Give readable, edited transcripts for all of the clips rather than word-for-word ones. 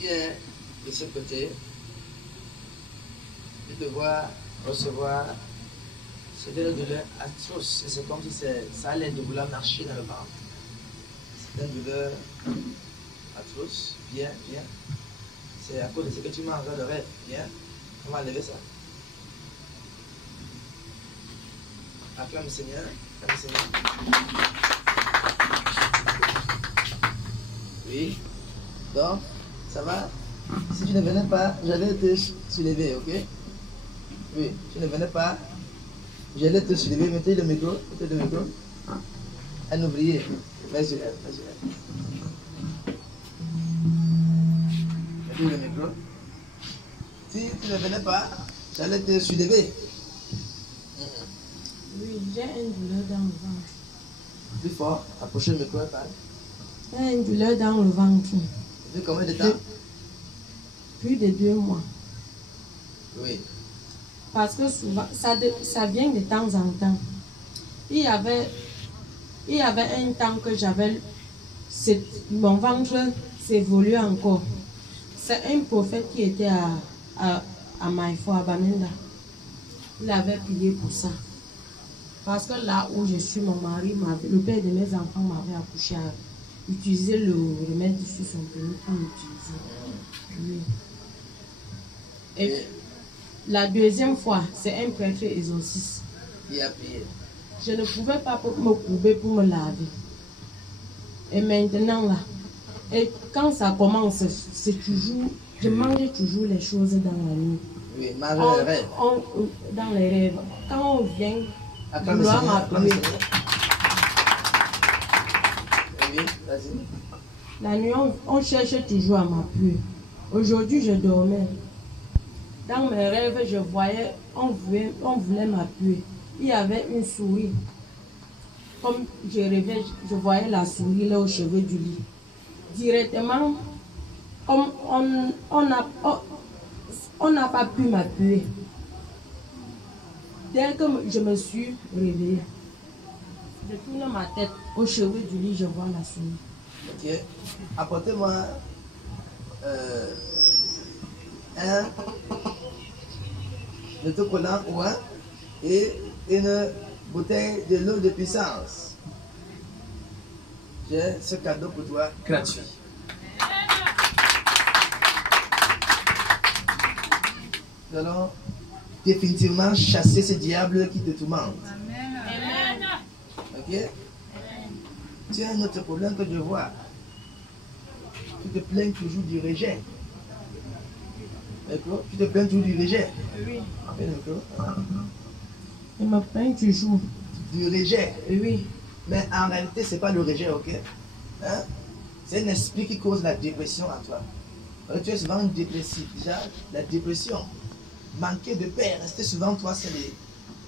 tu es de ce côté, tu devras recevoir cette douleur atroce. C'est comme si ça allait de vouloir marcher dans le ventre. C'est une douleur atroce. Viens, viens. C'est à cause de ce que tu manges dans le rêve. Viens. On va enlever ça. Acclame le Seigneur. Acclame le Seigneur. Oui. Donc, ça va? Si tu ne venais pas, j'allais te soulever, ok? Oui, tu ne venais pas, j'allais te soulever. Mettez le micro, mettez le micro. Un ouvrier. Vas-y, vas-y. Mettez le micro. Si tu ne venais pas, j'allais te soulever. Oui, j'ai une douleur dans le ventre. Plus fort, approchez le micro et parle. J'ai une douleur dans le ventre. Depuis combien de temps? Plus de 2 mois. Oui. Parce que souvent, ça vient de temps en temps. Il y avait un temps que mon ventre s'évolue encore. C'est un prophète qui était à Maïfo, à Bamenda. Il avait prié pour ça. Parce que là où je suis, mon mari, le père de mes enfants m'avait accouché à utiliser le remède sur son pénis pour l'utiliser. Oui. Et la deuxième fois, c'est un prêtre exorciste. Qui a prié? Je ne pouvais pas me courber pour me laver. Et maintenant là, et quand ça commence, c'est toujours, je mange toujours les choses dans la nuit. Oui, dans les rêves. Dans les rêves. Quand on vient vouloir m'appeler. Oui, vas-y. La nuit, on cherche toujours à m'appeler. Aujourd'hui, je dormais. Dans mes rêves, je voyais, on voulait m'appuyer. Il y avait une souris. Comme je rêvais, je voyais la souris là au chevet du lit. Directement, comme on n'a pas pu m'appuyer. Dès que je me suis réveillée, je tourne ma tête au chevet du lit, je vois la souris. Ok. Apportez-moi un autocollant ou un et une bouteille de l'eau de puissance. J'ai ce cadeau pour toi gratuit. Nous allons définitivement chasser ce diable qui te tourmente. Amen. Ok? Tu as un autre problème que je vois. Tu te plains toujours du rejet. D'accord? Tu te plains toujours du rejet. Oui. D'accord? Je me plains toujours. Du rejet. Oui. Mais en réalité, ce n'est pas le rejet, ok? Hein? C'est un esprit qui cause la dépression à toi. Alors, tu es souvent dépressif. Déjà, la dépression, manquer de paix, rester souvent toi, c'est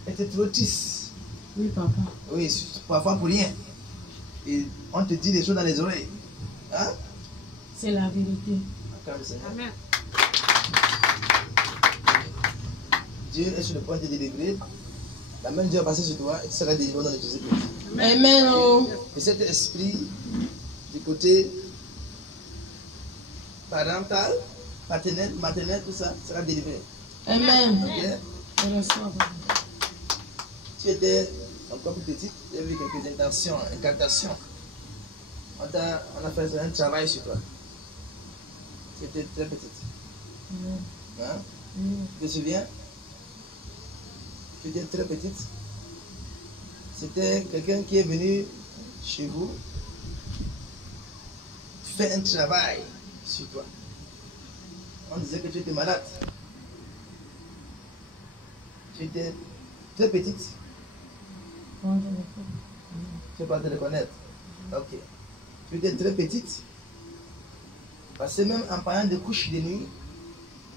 être trop triste. Oui, papa. Oui, parfois pour rien. Et on te dit des choses dans les oreilles. Hein? C'est la vérité. Amen. Dieu est sur le point de te délivrer. La main de Dieu va passer sur toi et tu seras délivré dans le Jésus. Amen. Oh. Et cet esprit du côté parental, paternel, maternel, tout ça sera délivré. Amen. Okay? Je reçois. Tu étais encore plus petite, tu as eu quelques intentions, incantations. On a fait un travail sur toi. Tu étais très petite. Hein? Tu te souviens? Tu étais très petite. C'était quelqu'un qui est venu chez vous faire un travail sur toi. On disait que tu étais malade. Tu étais très petite. Tu n'as pas de le connaître. Ok. Tu étais très petite. Parce que même en parlant de couches de nuit,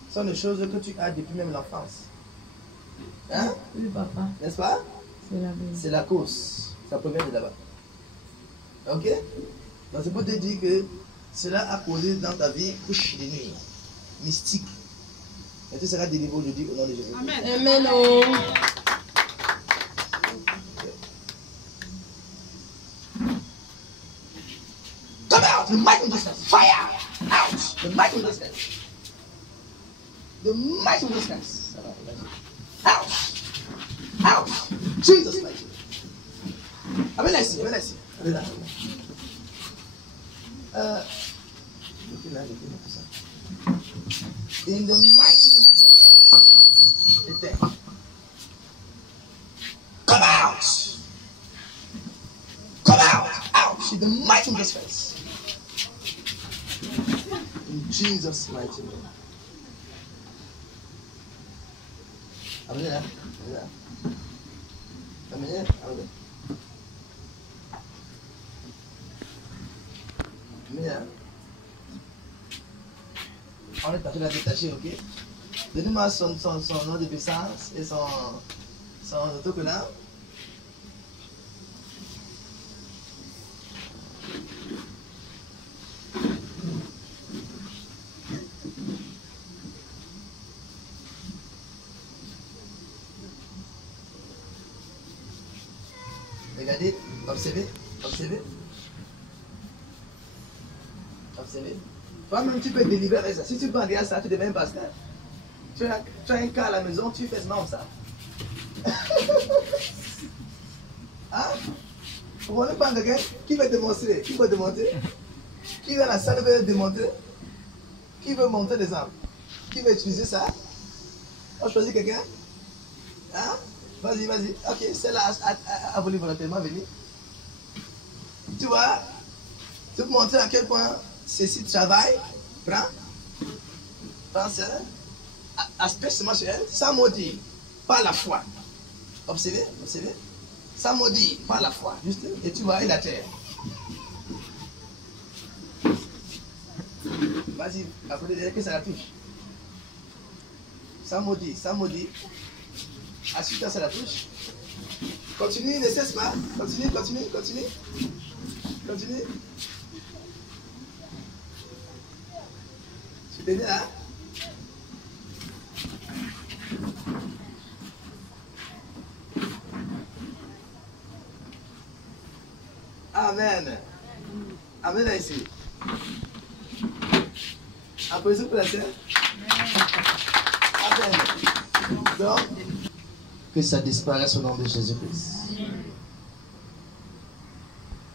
ce sont des choses que tu as depuis même l'enfance. Hein? Oui, papa. N'est-ce pas? C'est la vérité. C'est la cause. Ça provient de là-bas. Ok? Donc c'est pour te dire que cela a causé dans ta vie couche de nuit, mystique. Et tu seras délivré aujourd'hui au nom de Jésus. Amen. Amen. Oh. Come out! The mighty fire! Out! The mighty name of Jesus Christ. The mighty name of Jesus Christ. Out. Out. Jesus mighty name. Amen. I see. In the mighty name of Jesus Christ. Come out. Come out. Out. In the mighty name of Jesus Christ. In Jesus' mighty name. Amen. Amen. Amen. Amen. On est parti la détacher, ok? Donnez-moi son nom de puissance et son autocollant. Regardez, observez. Toi-même, tu peux délivrer avec ça. Si tu prends derrière ça, tu deviens pasteur. Tu as un cas à la maison, tu fais seulement ça. Hein? Vous ne pas quelqu'un qui veut démontrer? Qui veut démontrer? Qui est dans la salle veut démontrer? Qui veut montrer l'exemple? Qui veut utiliser ça? On choisit quelqu'un? Hein? Vas-y. Ok, celle-là a voulu volontairement venir. Tu vois? Tu peux montrer à quel point ceci travaille. Prends ça. Aspect seulement chez elle. Sans maudire. Par la foi. Observez. Sans maudire. Par la foi. Juste. Et tu vois, il a terre. Vas-y. Après, que ça la touche. Sans maudire. Assure-toi, ça la touche. Continue, ne cesse pas. Continue. Tu t'es bien là? Amen. Amen ici. Applaudissez pour la terre. Amen. Donc, que ça disparaisse au nom de Jésus-Christ.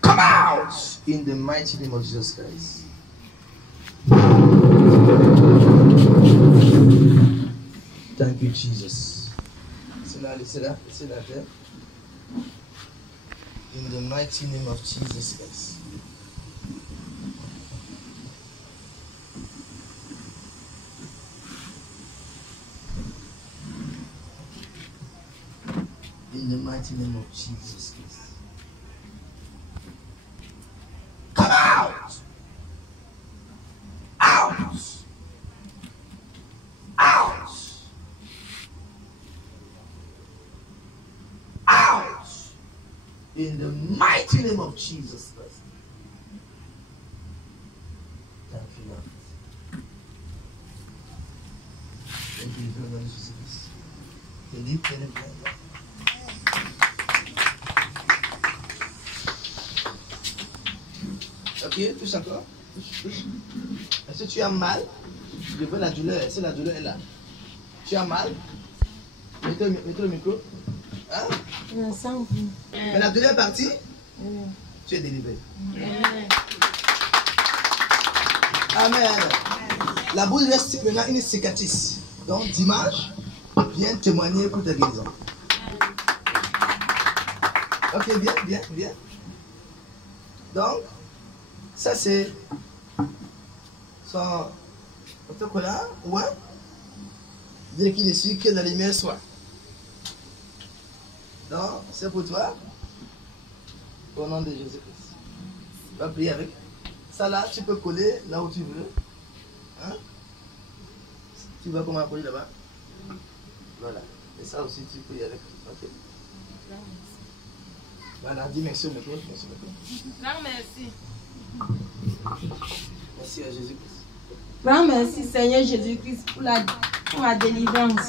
Come out in the mighty name of Jesus Christ. Thank you, Jesus. C'est là, terre. In the mighty name of Jesus Christ. In the mighty name of Jesus Christ. Come out! Out! In the mighty name of Jesus Christ. Thank you, Lord. Thank you, Lord Jesus. Ok, touche encore. Touche. Est-ce que tu as mal? Je veux la douleur. Est-ce que la douleur est là? Tu as mal? Mettez le micro. Hein? Mais la douleur est partie? Tu es délivré. Amen. La bouche reste maintenant une cicatrice. Donc dimanche, viens témoigner pour ta guérison. Ok, bien. Donc, ça c'est son autocollant. Ouais. Dire qu'il est sûr que la lumière soit. Donc, c'est pour toi. Au nom de Jésus-Christ. Tu vas prier avec. Ça là, tu peux coller là où tu veux. Hein? Tu vois comment coller là-bas? Voilà. Et ça aussi, tu peux y aller. Ok. Voilà, dis merci au micro. Grand merci. Merci à Jésus-Christ. Grand merci, Seigneur Jésus-Christ, pour la délivrance.